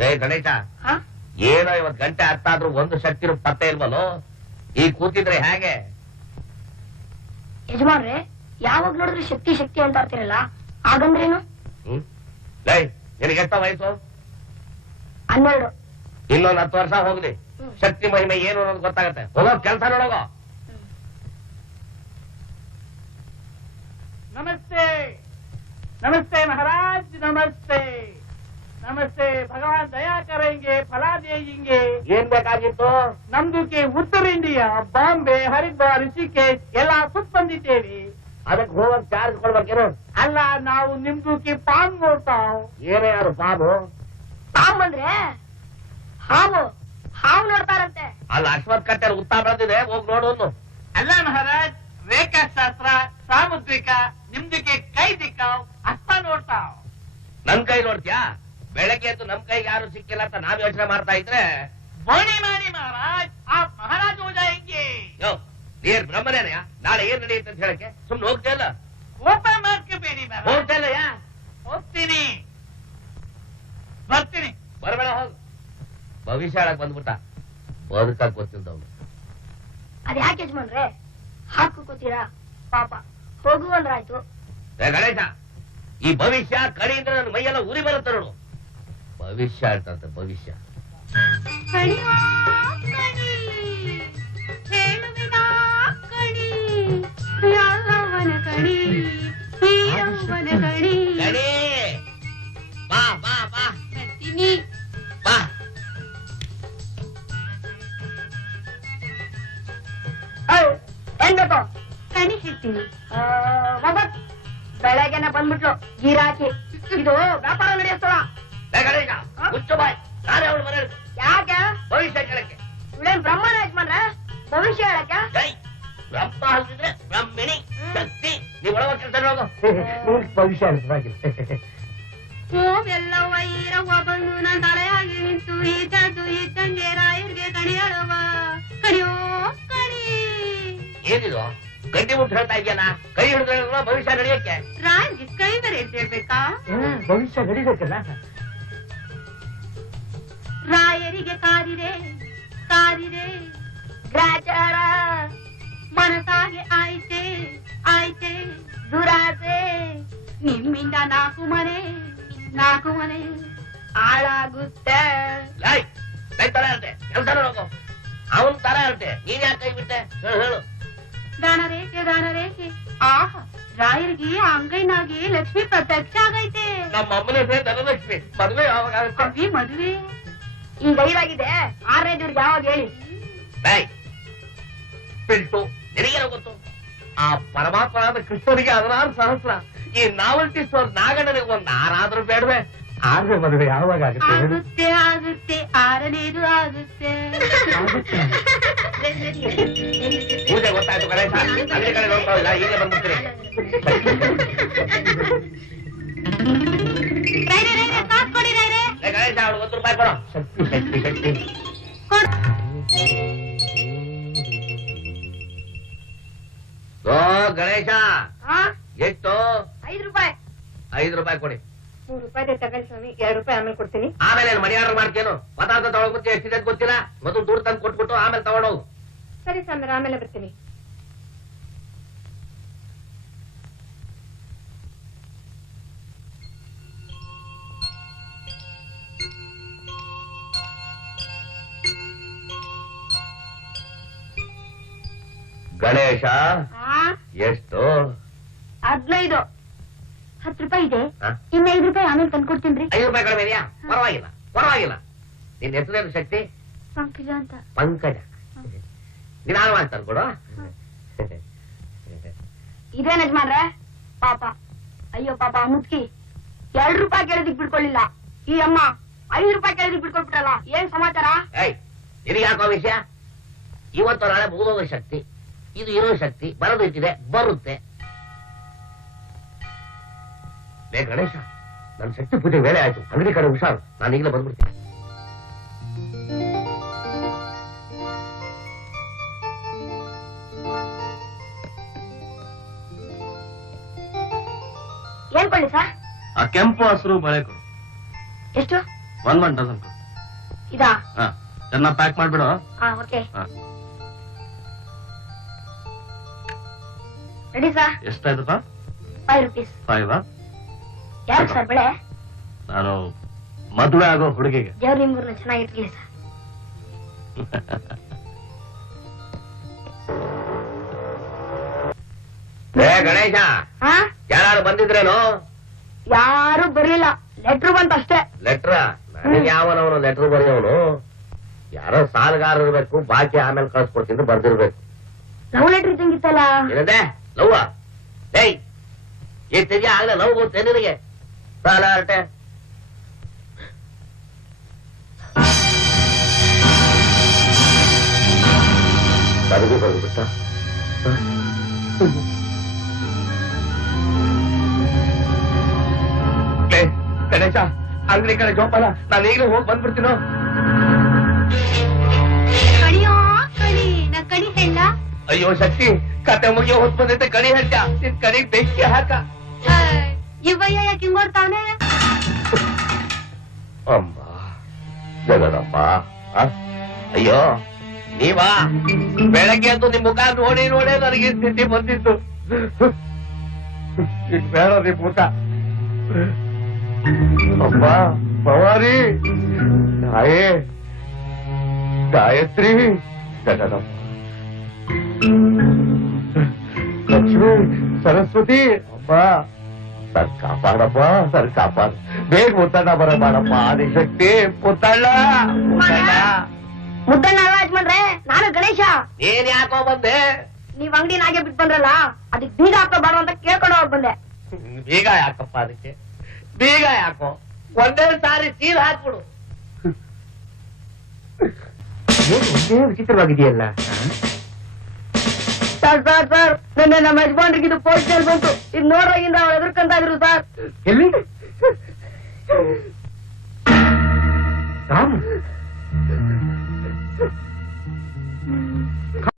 ಲೇ ಗಣೇಶ, ಏನೋ ಇವತ್ ಗಂಟೆ ಹತ್ತಾದ್ರೂ ಒಂದು ಶಕ್ತಿನೂ ಪತ್ತೆ ಇಲ್ವಲ್ಲೋ? ಈಗ ಕೂತಿದ್ರೆ ಹೇಗೆ? ಯಜಮಾನ್ರೆ, ಯಾವಾಗ ನೋಡಿದ್ರೆ ಶಕ್ತಿ ಶಕ್ತಿ ಅಂತ ಆಡ್ತಿರಲ್ಲ, ಹಾಗಂದ್ರೇನು? ಲೇ, ನಿನಗೆ ಎಷ್ಟ ವಯಸ್ಸು? 12. ಇನ್ನೊಂದು 10 ವರ್ಷ ಹೋಗ್ಲಿ, ಶಕ್ತಿ ಮಹಿಮೆ ಏನು ಅನ್ನೋದು ಗೊತ್ತಾಗತ್ತೆ. ಹೋಗೋ ಕೆಲಸ ನೋಡೋಗೋ. नमस्ते नमस्ते महाराज, नमस्ते नमस्ते। भगवान दया करेंगे, फला देंगे। ಏನ್ ಬೇಕಾಗಿತ್ತು? ನಮ್ದುಕ್ಕೆ ಉತ್ತರ ಇಂಡಿಯಾ, ಬಾಂಬೆ, ಹರಿದ್ವಾರ್, ಋಷಿಕೇಶ್ ಎಲ್ಲ ಸುತ್ತ ಬಂದಿದ್ದೇವೆ. ಅದಕ್ಕೆ ಹೋಗಕ್ ಚಾರ್ಜ್ ಕೊಡ್ಬೇಕೇನು? ಅಲ್ಲ, ನಾವು ನಿಮ್ದುಕ್ಕೆ ಪಾನ್ ನೋಡ್ತಾವ್. ಏನೇ ಯಾರು ಪಾಪು? ಪಾಮ್ ಅಂದ್ರೆ ಹಾವು ನೋಡ್ತಾರಂತೆ. ಅಲ್ಲ, ಅಶ್ವತ್ ಕಟ್ಟೆ ಉತ್ತಾ ಬಂದಿದೆ, ಹೋಗಿ ನೋಡೋದು. ಅಲ್ಲ ಮಹಾರಾಜ್, ರೇಖಾಶಾಸ್ತ್ರ, ಸಾಮುದ್ರಿಕ, ನಿಮ್ದುಕ್ಕೆ ಕೈ ದಿಕ್ಕಾವ್, ಅಸ್ತ ನೋಡ್ತಾವ್. ನನ್ ಕೈ ನೋಡ್ತೀಯಾ? ಬೆಳಗ್ಗೆ ಎದ್ದು ನಮ್ ಕೈಗೆ ಯಾರು ಸಿಕ್ಕಿಲ್ಲ ಅಂತ ನಾವ್ ಯೋಚನೆ ಮಾಡ್ತಾ ಇದ್ರೆ ಬೋಣಿ ಮಾಡಿ ಮಹಾರಾಜ್, ಆಪ್ ಮಹಾರಾಜ್ ಹೋ ಜಾಯೆಂಗೆ. ಯೋ, ನೀರ್ ಬ್ರಹ್ಮನೇನಯ್ಯ? ನಾಳೆ ಏನ್ ನಡೆಯುತ್ತೆ ಅಂತ ಹೇಳಕ್ಕೆ ಸುಮ್ನೆ ಹೋಗ್ತಾ ಇಲ್ಲ? ಕೋಪ ಮಾಡ್ಕೋಬೇಡಿ ಮಹಾರಾಜ್. ಹೋಗ್ತಾ ಇಲ್ಲಯ್ಯ? ಹೋಗ್ತೀನಿ, ಬರ್ತೀನಿ. ಬರಬೇಡ, ಹೋಗು. ಭವಿಷ್ಯ ಹೇಳಕ್ ಬಂದ್ಬಿಟ್ಟ, ಬದುಕಕ್ ಗೊತ್ತಿಲ್ದವ್ನು. ಅದ್ ಯಾಕೆ ಯಜಮಾನ್ರೆ ಹಾಕೋತೀರಾ? ಪಾಪ ಹೋಗು ಅಂದ್ರಾಯ್ತು. ಗಣೇಶ, ಈ ಭವಿಷ್ಯ ಕಡೆಯಿಂದ ನನ್ನ ಮೈಯೆಲ್ಲ ಉರಿ ಬರುತ್ತೆ ನೋಡು. ಭವಿಷ್ಯ ಹೇಳ್ತಂತೆ, ಭವಿಷ್ಯ. ಗಣಿ, ಬಾ ಬಾ ಬಾ ಬಾ. ಏನ್ ಬೇಕು? ಕಣಿ ಹೇಳ್ತೀನಿ. ಬೆಳಗ್ಗೆನೆ ಬಂದ್ಬಿಟ್ಲು ಗಿರಾಕಿ. ಇದು ವ್ಯಾಪಾರ ನಡೆಯೋಸ್ತಳ. ಗಣೇಶ, ಮುಚ್ಚು ಬಾಯ್. ನಾನೇ ಅವಳು ಮನೆ ಯಾಕೆ? ಭವಿಷ್ಯ ಕೇಳಕ್ಕೆ. ಇವಳೇನ್ ಬ್ರಹ್ಮನ ಯಜಮಾನ್ರೆ? ಭವಿಷ್ಯ ಹೇಳಕ್ಕೆ? ಜೈ ಬ್ರಹ್ಮ ಅಲ್ದಿದ್ರೆ ಬ್ರಹ್ಮಿಣಿ ಶಕ್ತಿ. ನೀವ್ ಒಳಗ ಕೆಲಸ ನೋಡು. ಭವಿಷ್ಯ ಹೂವೆಲ್ಲ ವೈರವ್ವ ಬಂದು ನನ್ನ ತಲೆಯಾಗಿ ನಿಂತು ಇದ್ದಂಗೆ ರಾಯರ್ಗೆ ಕಣಿ ಹೇಳುವ. ಕಣಿಯೋ ಕಣಿ. ಏನಿದು ಗಡ್ಡಿ ಮುಟ್ಟು ಹೇಳ್ತಾ ಇದೆಯಲ್ಲ? ಕೈ ಹಿಡಿದ್ರೆ ಭವಿಷ್ಯ ನಡೆಯಕ್ಕೆ. ರಾಯರ್ಗೆ ಕೈ ಬೇರೆ ಹೇಳ್ಬೇಕಾ? ಭವಿಷ್ಯ ನಡೀಬೇಕಲ್ಲ. ರಾಯರಿಗೆ ಕಾದಿದೆ ಗ್ರಾಚಾರ ಮನಸಾಗೆ ಆಯ್ತೆ ದುರಾಸೆ ನಿಮ್ಮಿಂದ ನಾಲ್ಕು ಮನೆ ಹಾಳಾಗುತ್ತೆ. ಲೈ ತರ ಇರುತ್ತೆ, ಕೆಲಸ ನೋಡೋದು. ಅವನ್ ತರ ಇರುತ್ತೆ, ನೀನ್ ಯಾಕೆ ಕೈ ಬಿಟ್ಟೆ? ಹೇಳು. ದಾನರೇಖೆ ಆಹ, ರಾಯರಿಗೆ ಅಂಗೈನಾಗೆ ಲಕ್ಷ್ಮಿ ಪ್ರತ್ಯಕ್ಷ ಆಗೈತೆ. ನಮ್ಮ ಅಮ್ಮನ ಹೆಸರೇ ಧನಲಕ್ಷ್ಮಿ. ಮದುವೆ ಯಾವಾಗ ಆಗುತ್ತೆ? ಮದುವೆ ಈಗ 5 ಆಗಿದೆ, 6ನೇ ದಿವ್ರಿಗೆ ಯಾವಾಗ ಹೇಳಿ? ಲೈ ಪಿಲ್ಟು, ನಿನಗೇನೋ ಗೊತ್ತು? ಆ ಪರಮಾತ್ಮನಾದ ಕೃಷ್ಣನಿಗೆ 16 ಸಹಸ್ರ, ಈ ನಾವಲ್ಟಿ ಸ್ಟೋರ್ ನಾಗಣ್ಣನಿಗೆ 1 6 ಬೇಡವೆ? ಆದ್ರೆ ಮದುವೆ ಯಾವಾಗ ಆಗುತ್ತೆ 6ನೇದು ಆಗುತ್ತೆ. ಪೂಜೆ ಗೊತ್ತಾಯ್ತು ಗಣೇಶ, ಅದೇ ಕಡೆ ನೋಡ್ಕೊಳ್ಳಿಲ್ಲ, ಈಗ ಬಂದ್ಬಿಡ್ತೀರಿ. ಕೊಡಿ ರೈರೆ. ಗಣೇಶ, ಅವಳು 1 ರೂಪಾಯಿ ಕೊಡು. ಶಕ್ತಿ ಓ ಗಣೇಶ, ಎಷ್ಟು? 5 ರೂಪಾಯಿ. 5 ರೂಪಾಯಿ ಕೊಡಿ. 3 ರೂಪಾಯಿ ತಗೊಳ್ಳಿ ಸ್ವಾಮಿ, 2 ರೂಪಾಯಿ ಆಮೇಲೆ ಕೊಡ್ತೀನಿ. ಆಮೇಲೆ ಮನಿ ಆರ್ಡರ್ ಮಾಡ್ತೇನು? ಪದಾರ್ಥ ತಗೊಳಕ್ಕೆ ಎಷ್ಟಿದೆ ಗೊತ್ತಿಲ್ಲ, ಮೊದಲು ದುಡ್ಡು ತಂದು ಕೊಟ್ಬಿಟ್ಟು ಆಮೇಲೆ ತಗೊಂಡೋಗು. ಸರಿ ಸ್ವಾಮಿ, ಆಮೇಲೆ ಬರ್ತೀನಿ. ಗಣೇಶ, ಎಷ್ಟು? 15. 10 ರೂಪಾಯಿ ಇದೆ, ಇನ್ನು 5 ರೂಪಾಯಿ ಆಮೇಲೆ ತಂದ್ಕೊಡ್ತೀನಿ. 5 ರೂಪಾಯಿ ಕಡಿಮೆ ಇದೆಯಾ? ಪರವಾಗಿಲ್ಲ. ನಿನ್ನ ಹೆಸರೇನು? ಶಕ್ತಿ ಪಂಕಜ ಅಂತ. ಪಂಕಜ. ನಿಧಾನ ಮಾಡಿ ತಂದ್ಕೊಡು. ಇದೇನ್ ಯಜಮಾನ್ರೆ? ಪಾಪ, ಅಯ್ಯೋ ಪಾಪ ಮುತ್ಕಿ 2 ರೂಪಾಯಿ ಕೇಳಿದಿಕ್ ಬಿಡ್ಕೊಳ್ಳಿಲ್ಲ. ಈ ಅಮ್ಮ 5 ರೂಪಾಯಿ ಕೇಳಿದಿಕ್ ಬಿಡ್ಕೊಳ್ಬಿಟ್ಟಲ್ಲ. ಏನ್ ಸಮಾಚಾರ? ನಿನಗೆ ಯಾಕೋ ವಿಷಯ? ಇವತ್ತು ನಾಳೆ ಮುಗಿದೋಗೋ ಶಕ್ತಿ, ಇದು ಇರೋ ಶಕ್ತಿ ಬರೋದಿಟ್ಟಿದೆ, ಬರುತ್ತೆ. ಲೇ ಗಣೇಶ, ನನ್ನ ಶಕ್ತಿ ಪೂಜೆ ವೇಳೆ ಆಯ್ತು, ಅಂಗಡಿ ಕಡೆ ಹುಷಾರು. ನಾನು ಈಗಲೇ ಬಂದ್ಬಿಡ್ತೀನಿ. ಏನ್ ಕೊಳ್ಳಿ ಸರ್? ಆ ಕೆಂಪು ಹಸಿರು ಬಳೆ ಕೊಡು. ಎಷ್ಟು? 1 ಡಜನ್ ಇದಾ ಚೆನ್ನಾಗಿ ಪ್ಯಾಕ್ ಮಾಡ್ಬಿಡು. Okay ready sir. ಎಷ್ಟಾಯ್ತಪ್ಪ? 5 rupees. 5 ಯಾರು ಸರ್ ಬೆಳೆ? ನಾನು ಮದುವೆ ಆಗೋ ಹುಡುಗಿಗೆ. ದೇವ್ರ ನಿಮ್ಗೂರ್ನ ಚೆನ್ನಾಗಿರ್ಲಿ ಸರ್. ಗಣೇಶ, ಹಾ ಯಾರು ಬಂದಿದ್ರೇನು? ಯಾರು ಬರ್ಲಿಲ್ಲ, ಲೆಟ್ರ್ ಬಂತ ಅಷ್ಟೇ. ಲೆಟ್ರ? ನನಗೆ ಯಾವನವನು ಲೆಟ್ರ್ ಬರೆಯೋನು? ಯಾರೋ ಸಾಲಗಾರ ಇರ್ಬೇಕು, ಬಾಕಿ ಆಮೇಲೆ ಕಳ್ಸ್ಕೊಡ್ತೀನಿ ಬರ್ದಿರ್ಬೇಕು. Love letter ಇದ್ದಂಗಿತ್ತಲ್ಲ. ಏನಂದೆ? ಲವ್ವ? ಏಯ್ ಎಷ್ಟಿದ್ಯಾ ಆಗ್ಲೇ ಲವ್ ಗೊತ್ತೇ ನಿನಗೆ? ಸಾಲ ಅರಟೆ ಬರ್ದು ಬಿಟ್ಟ. ಗಣೇಶ, ಅಂಗಡಿ ಕಡೆ ಜೋಪಾನ, ನಾನು ಈಗಲೇ ಹೋಗಿ ಬಂದ್ಬಿಡ್ತೀನೋ. ಕಣಿಯೋ ಕಣಿ, ನಾ ಕಣಿ ಹೇಳ. ಅಯ್ಯೋ ಶಕ್ತಿ, ಕತೆ ಮುಗಿಯೋ ಹೊತ್ತು ಬಂದೈತೆ, ಕಣಿ ಹೇಳ್ತ ನಿನ್ ಕಣಿಗ್ ಬೆಂಕಿ ಹಾಕ. ಇವಯ್ಯ ಯಾಕೆ ಹಿಂಗೋಡ್ತಾವನೆ? ಅಮ್ಮ ಜಗದಪ್ಪ, ಅಯ್ಯೋ ನೀವಾ ಬೆಳಗ್ಗೆ ಅಂತೂ ನಿಮ್ ಮುಖ ನೋಡಿ ನೋಡೇ ನನಗೆ ಸ್ಥಿತಿ ಬಂದಿತ್ತು. ಈಗ ಬೇಡ ನಿಮ್ ಮುಖ. ಅಮ್ಮ ಭವಾನಿ, ತಾಯೇ ಗಾಯತ್ರಿ, ಜಗದಪ್ಪ, ಲಕ್ಷ್ಮಿ, ಸರಸ್ವತಿ, ಅಮ್ಮ ಸರ್ ಕಾಪಾಡಪ್ಪ, ಸರ್ ಕಾಪಾಡ. ಬೇಗ ಮುತ್ತಣ್ಣ ಬರಬೇಡಪ್ಪ, ಆದಿಶಕ್ತಿ, ಮುತ್ತಣ್ಣ ಮುತ್ತಣ್ಣ. ಮುದ್ದಣ್ಣ ಅಲ್ಲ ಯಜಮಾನ್ರೆ, ನಾನು ಗಣೇಶ. ಏನ್ ಯಾಕೋ ಬಂದೆ? ನೀವ್ ಅಂಗಡಿನ ಹಾಗೆ ಬಿಟ್ಟು ಬಂದ್ರಲ್ಲ, ಅದಕ್ಕೆ ಬೀಗ ಹಾಕೋ ಬೇಡ ಅಂತ ಕೇಳ್ಕೊಂಡು ಹೋಗ್ ಬಂದೆ. ಬೀಗ ಯಾಕಪ್ಪ ಅದಕ್ಕೆ? ಬೀಗ ಯಾಕೋ? ಒಂದೇ ಸಾರಿ ಸೀಲ್ ಹಾಕ್ಬಿಡು. ಒಂದೇ ವಿಚಿತ್ರವಾಗಿದೆಯಲ್ಲ. ಸರ್ ಸರ್ ಸರ್, ನಿನ್ನೆ ನಮ್ಮ ಯಜಮಾನ್ರಿಗೆ ಇದು ಪೋಸ್ಟ್ ಬಂತು. ಇದು ನೋಡ್ರಾಗಿಂದ ಅವ್ರು ಎದುರ್ಕೊಂತ ಇದ್ರು ಸರ್. ಎಲ್ಲಿ?